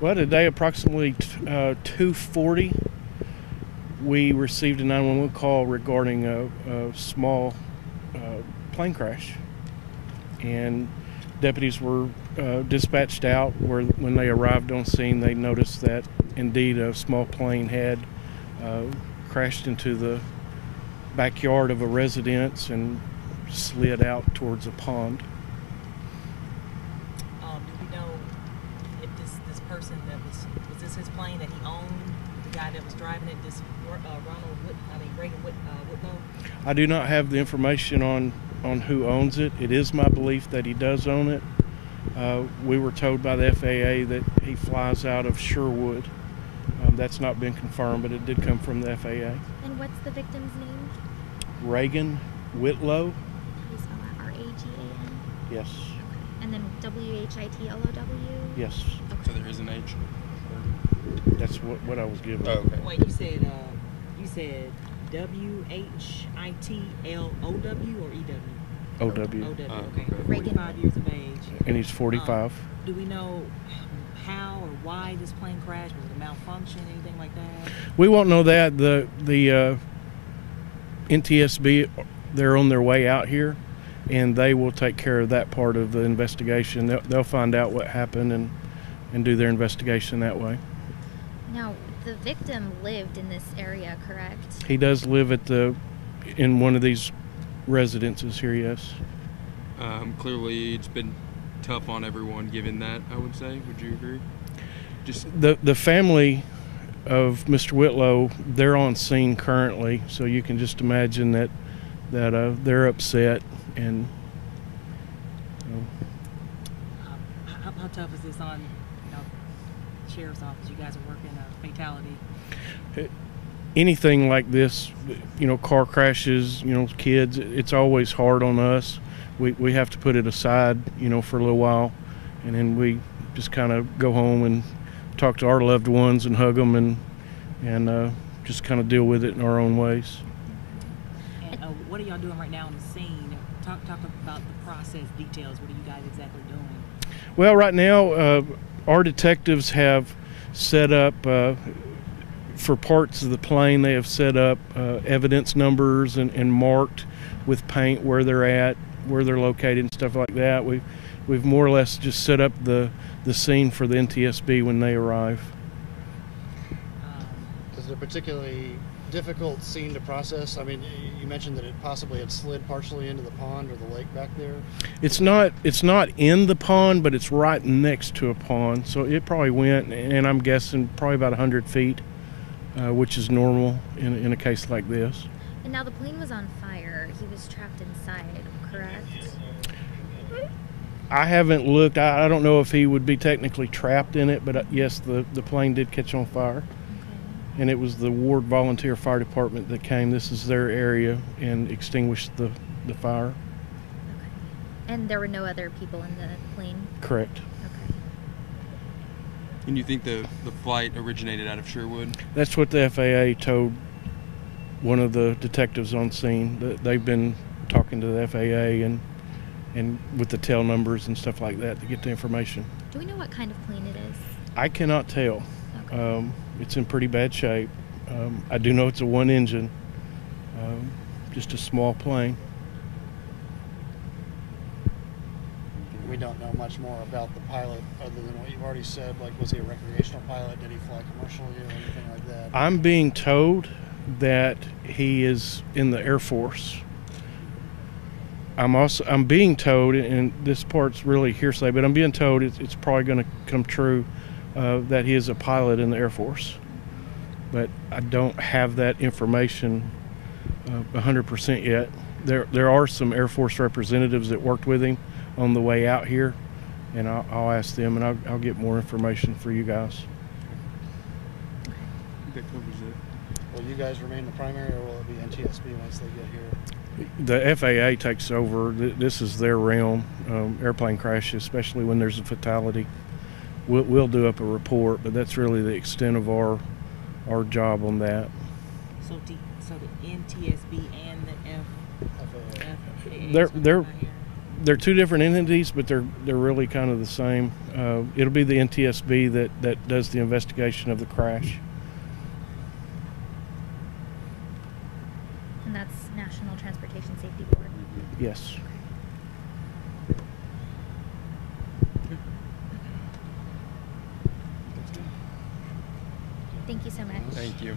Well, today approximately 2:40, we received a 911 call regarding a small plane crash, and deputies were dispatched out. When they arrived on scene, they noticed that indeed a small plane had crashed into the backyard of a residence and slid out towards a pond. Do we know if this person that was this his plane that he owned? The guy that was driving it, this Reagan Whitlow? I do not have the information on who owns it. It is my belief that he does own it. We were told by the FAA that he flies out of Sherwood. That's not been confirmed, but it did come from the FAA. And what's the victim's name? Reagan Whitlow. How do you spell that? R-A-G-A-N? Yes. Okay. And then W-H-I-T-L-O-W? Yes. Okay. So there is an H? That's what I was given. Oh, okay. Wait, you said W-H-I-T-L-O-W or E-W? O-W. O-W, Oh, okay. okay. 45 years of age. And he's 45. Do we know how or why this plane crashed? Was it a malfunction, anything like that? We won't know that. The NTSB, they're on their way out here, and they will take care of that part of the investigation. They'll find out what happened and do their investigation that way. Now, the victim lived in this area, correct? He does live in one of these residences here, yes. Clearly, it's been tough on everyone given that, I would say. Would you agree? Just The family of Mr. Whitlow, they're on scene currently, so you can just imagine that they're upset and. How tough is this on, sheriff's office? You guys are working a fatality. Anything like this, car crashes, kids, it's always hard on us. We have to put it aside, for a little while, and then we just kind of go home and talk to our loved ones and hug them and just kind of deal with it in our own ways. And what are y'all doing right now on the scene? Talk about the process details. What are you guys exactly doing? Well, right now, our detectives have set up, for parts of the plane, they have set up evidence numbers and marked with paint where they're at, where they're located and stuff like that. We've more or less just set up the scene for the NTSB when they arrive. Is it a particularly difficult scene to process? I mean, you mentioned that it possibly had slid partially into the pond or the lake back there. It's not in the pond, but it's right next to a pond, so it probably went, and I'm guessing probably about 100 feet, which is normal in a case like this. And now the plane was on fire. He was trapped inside, correct? I haven't looked. I don't know if he would be technically trapped in it, but yes, the plane did catch on fire. Okay. And it was the Ward Volunteer Fire Department that came. This is their area, and extinguished the fire. Okay. And there were no other people in the plane? Correct. Okay. and you think the flight originated out of Sherwood? That's what the FAA told one of the detectives on scene. They've been talking to the FAA and with the tail numbers and stuff like that to get the information. Do we know what kind of plane it is? I cannot tell. Okay. It's in pretty bad shape. I do know it's a one engine, just a small plane. We don't know much more about the pilot other than what you've already said. Like, was he a recreational pilot? Did he fly commercially or anything like that? I'm being told that he is in the Air Force. I'm being told, and this part's really hearsay, but I'm being told it's probably going to come true that he is a pilot in the Air Force. But I don't have that information 100% yet. There are some Air Force representatives that worked with him on the way out here, and I'll ask them, and I'll get more information for you guys. I think that covers it. Will you guys remain the primary, or will it be NTSB once they get here? The FAA takes over. This is their realm. Airplane crashes, especially when there's a fatality. We'll do up a report, but that's really the extent of our job on that. So the NTSB and the FAA. They're they're two different entities, but they're really kind of the same. It'll be the NTSB that does the investigation of the crash. And that's National Transportation Safety Board. Yes. Thank you so much. Thank you.